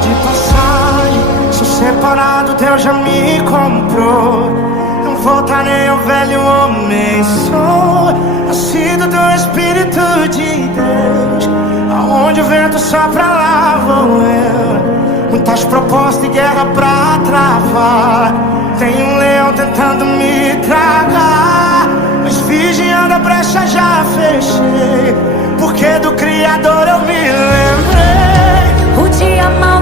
de passagem, sou separado, Deus já me comprou. Não voltarei ao velho homem, sou nascido do Espírito de Deus. Aonde o vento sopra, lá vou eu. Muitas propostas e guerra pra travar. Tem um leão tentando me tragar, mas vigiando a brecha já fechei, porque do Criador eu me lembrei. O dia mau